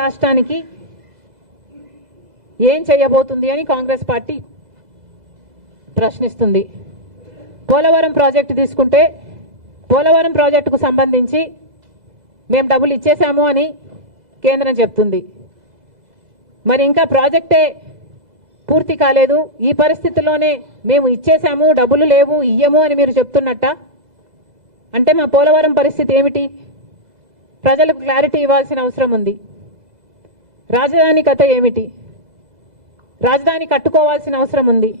రాష్ట్రానికి ఏం చేయబోతుంది అని కాంగ్రెస్ పార్టీ ప్రశ్నిస్తుంది. పోలవరం ప్రాజెక్టు తీసుకుంటే పోలవరం ప్రాజెక్టుకు సంబంధించి మేము డబ్బులు ఇచ్చేశాము అని కేంద్రం చెప్తుంది. మరి ఇంకా ప్రాజెక్టే పూర్తి కాలేదు, ఈ పరిస్థితుల్లోనే మేము ఇచ్చేశాము, డబ్బులు లేవు, ఇయ్యము అని మీరు చెప్తున్నట్ట. అంటే మా పోలవరం పరిస్థితి ఏమిటి? ప్రజలకు క్లారిటీ ఇవ్వాల్సిన అవసరం ఉంది. రాజధాని కథ ఏమిటి? రాజధాని కట్టుకోవాల్సిన అవసరం ఉంది.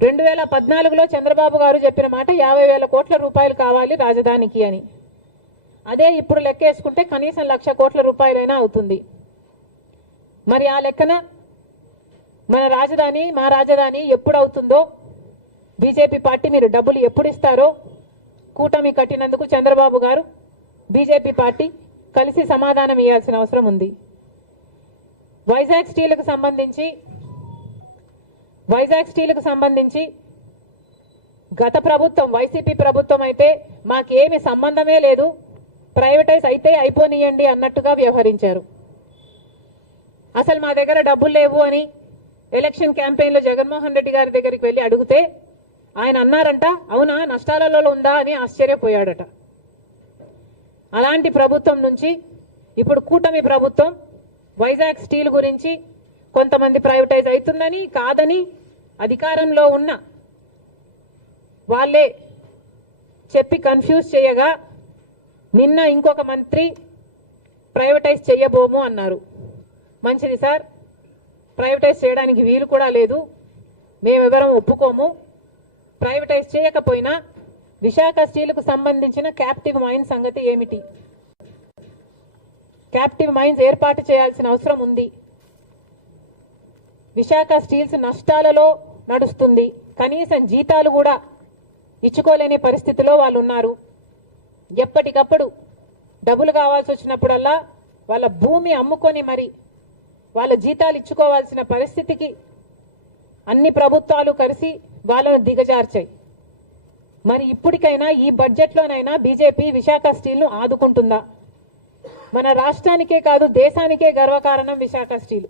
2014లో చంద్రబాబు గారు చెప్పిన మాట 50,000 కోట్ల రూపాయలు కావాలి రాజధానికి అని. అదే ఇప్పుడు లెక్కేసుకుంటే కనీసం 1,00,000 కోట్ల రూపాయలైనా అవుతుంది. మరి ఆ లెక్కన మా రాజధాని ఎప్పుడు అవుతుందో, బీజేపీ పార్టీ మీరు డబ్బులు ఎప్పుడు ఇస్తారో కూటమి కట్టినందుకు చంద్రబాబు గారు బీజేపీ పార్టీ కలిసి సమాధానం ఇవ్వాల్సిన అవసరం ఉంది. వైజాగ్ స్టీల్కు సంబంధించి గత ప్రభుత్వం వైసీపీ ప్రభుత్వం అయితే మాకేమి సంబంధమే లేదు, ప్రైవేటైజ్ అయితే అయిపోనియండి అన్నట్టుగా వ్యవహరించారు. అసలు మా దగ్గర డబ్బులు లేవు అని ఎలక్షన్ క్యాంపెయిన్లో జగన్మోహన్ రెడ్డి గారి దగ్గరికి వెళ్ళి అడిగితే ఆయన అన్నారంట, అవునా నష్టాలలో ఉందా అని ఆశ్చర్యపోయాడట. అలాంటి ప్రభుత్వం నుంచి ఇప్పుడు కూటమి ప్రభుత్వం వైజాగ్ స్టీల్ గురించి కొంతమంది ప్రైవేటైజ్ అవుతుందని కాదని అధికారంలో ఉన్న వాళ్ళే చెప్పి కన్ఫ్యూజ్ చేయగా నిన్న ఇంకొక మంత్రి ప్రైవేటైజ్ చేయబోము అన్నారు. మంచిది సార్, ప్రైవేటైజ్ చేయడానికి వీలు కూడా లేదు, మేమెవరం ఒప్పుకోము. ప్రైవేటైజ్ చేయకపోయినా విశాఖ స్టీల్కు సంబంధించిన క్యాప్టివ్ మైన్స్ సంగతి ఏమిటి? క్యాప్టివ్ మైన్స్ ఏర్పాటు చేయాల్సిన అవసరం ఉంది. విశాఖ స్టీల్స్ నష్టాలలో నడుస్తుంది, కనీసం జీతాలు కూడా ఇచ్చుకోలేని పరిస్థితిలో వాళ్ళు ఉన్నారు. ఎప్పటికప్పుడు డబ్బులు కావాల్సి వచ్చినప్పుడల్లా వాళ్ళ భూమి అమ్ముకొని మరి వాళ్ళ జీతాలు ఇచ్చుకోవాల్సిన పరిస్థితికి అన్ని ప్రభుత్వాలు కలిసి వాళ్ళను దిగజార్చాయి. మరి ఇప్పటికైనా ఈ బడ్జెట్లోనైనా బీజేపీ విశాఖ స్టీల్ను ఆదుకుంటుందా? మన రాష్ట్రానికే కాదు దేశానికే గర్వకారణం విశాఖ స్టీల్.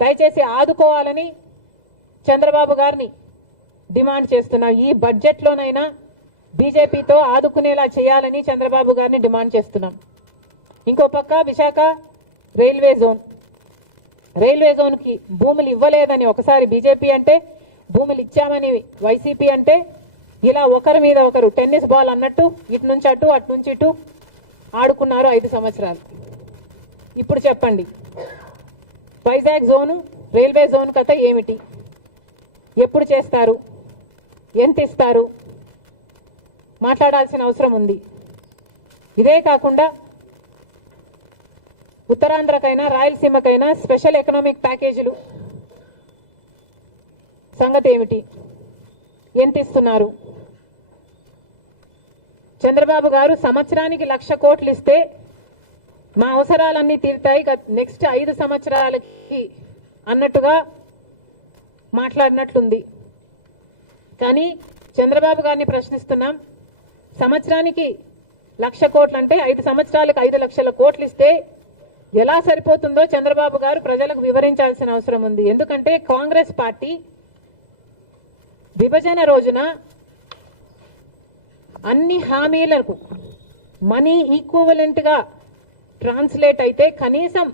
దయచేసి ఆదుకోవాలని చంద్రబాబు గారిని డిమాండ్ చేస్తున్నాం. ఈ బడ్జెట్లోనైనా బీజేపీతో ఆదుకునేలా చేయాలని చంద్రబాబు గారిని డిమాండ్ చేస్తున్నాం. ఇంకో పక్క విశాఖ రైల్వే జోన్కి భూములు ఇవ్వలేదని ఒకసారి బీజేపీ అంటే, భూములు ఇచ్చామని వైసీపీ అంటే, ఇలా ఒకరి మీద ఒకరు టెన్నిస్ బాల్ అన్నట్టు ఇటు నుంచి అటు అటు నుంచి ఇటు ఆడుకున్నారు 5 సంవత్సరాలు. ఇప్పుడు చెప్పండి, వైజాగ్ జోను రైల్వే జోన్ కథ ఏమిటి? ఎప్పుడు చేస్తారు? ఎంత ఇస్తారు? మాట్లాడాల్సిన అవసరం ఉంది. ఇదే కాకుండా ఉత్తరాంధ్రకైనా రాయలసీమకైనా స్పెషల్ ఎకనామిక్ ప్యాకేజీలు సంగతి ఏమిటి? ఎంత ఇస్తున్నారు? చంద్రబాబు గారు సంవత్సరానికి 1,00,000 కోట్లు ఇస్తే మా అవసరాలన్నీ తీరుతాయి నెక్స్ట్ 5 సంవత్సరాలకి అన్నట్టుగా మాట్లాడినట్లుంది. కానీ చంద్రబాబు గారిని ప్రశ్నిస్తున్నాం, సంవత్సరానికి 1,00,000 కోట్లు అంటే 5 సంవత్సరాలకు 5,00,000 కోట్లు ఇస్తే ఎలా సరిపోతుందో చంద్రబాబు గారు ప్రజలకు వివరించాల్సిన అవసరం ఉంది. ఎందుకంటే కాంగ్రెస్ పార్టీ విభజన రోజున అన్ని హామీలకు మనీ ఈక్వివలెంట్ గా ట్రాన్స్లేట్ అయితే కనీసం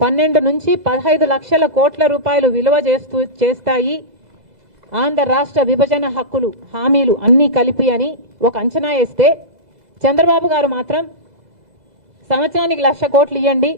12 నుంచి 15 లక్షల కోట్ల రూపాయలు విలువ చేస్తాయి ఆంధ్ర రాష్ట్ర విభజన హక్కులు హామీలు అన్ని కలిపి అని ఒక అంచనా వేస్తే చంద్రబాబు గారు మాత్రం సంవత్సరానికి 1,00,000 కోట్లు ఇవ్వండి,